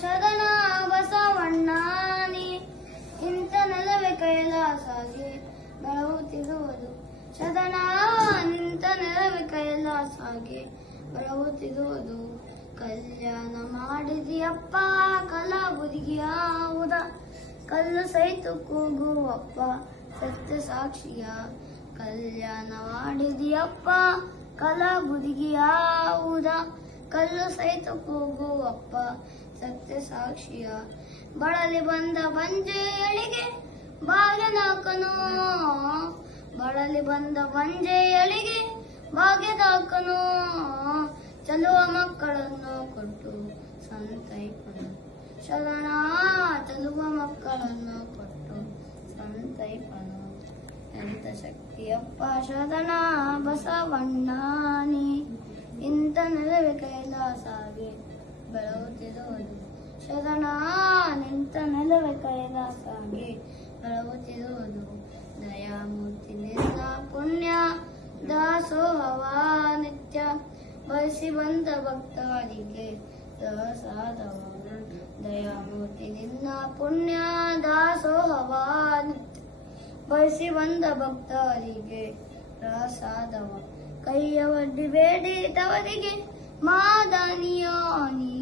ಶರಣ ಬಸವಣ್ಣಾನಿ ಇಂಥ ನೆಲವೇ ಕೈಲಾಸಾಗಿ ಬೆಳಗುತ್ತಿರುವುದು. ಶರಣ ನಿಂತ ನೆಲವೇ ಕೈಲಾಸಾಗಿ ಬೆಳಗುತ್ತಿರುವುದು. ಕಲ್ಯಾಣ ಮಾಡಿದಿಯಪ್ಪ ಕಲಬುರಗಿಯಾವುದ, ಕಲ್ಲು ಸಹಿತ ಕೂಗುವಪ್ಪ ಸತ್ಯ ಸಾಕ್ಷಿಯ. ಕಲ್ಯಾಣ ಮಾಡಿದಿಯಪ್ಪ ಕಲಬುರಗಿಯಾವುದ, ಕಲ್ಲು ಸಹಿತ ಕೂಗುವಪ್ಪ ಸತ್ಯ ಸಾಕ್ಷಿಯ. ಬಳಲಿ ಬಂದ ಬಂಜೆಯಳಿಗೆ ಭಾಗ್ಯದಾಕನು, ಬಳಲಿ ಬಂದ ಬಂಜೆಯಳಿಗೆ ಭಾಗ್ಯದಾಕನು. ಚಲುವ ಮಕ್ಕಳನ್ನು ಕೊಟ್ಟು ಸಂತೈಪನು. ಶರಣ ಚಲುವ ಮಕ್ಕಳನ್ನು ಕೊಟ್ಟು ಸಂತೈಪನು. ಎಂತ ಶಕ್ತಿಯಪ್ಪ ಶರಣ ಬಸವಣ್ಣಾನಿ ಇಂಥ ನೆಲವೇ ಕೈಲಾಸಾಗಿ ಬೆಳಗುತ್ತಿರುವುದು. ಶರಣ ನಿಂತ ನೆಲವೇ ಕೈಲಾಸಾಗಿ ಬೆಳಗುತ್ತಿರುವುದು. ದಯಾಮೂರ್ತಿ ನಿನ್ನ ಪುಣ್ಯ ದಾಸೋಹವ ನಿತ್ಯ, ಬಯಸಿ ಬಂದ ಭಕ್ತರಿಗೆ ಪ್ರಸಾದವ. ದಯಾಮೂರ್ತಿ ನಿನ್ನ ಪುಣ್ಯ ದಾಸೋಹವ ನಿತ್ಯ, ಬಯಸಿ ಬಂದ ಭಕ್ತರಿಗೆ ಪ್ರಸಾದವ. ಕೈಯ ಒಡ್ಡಿ ಬೇಡಿದವರಿಗೆ ಮಾದನಿಯಾನಿ,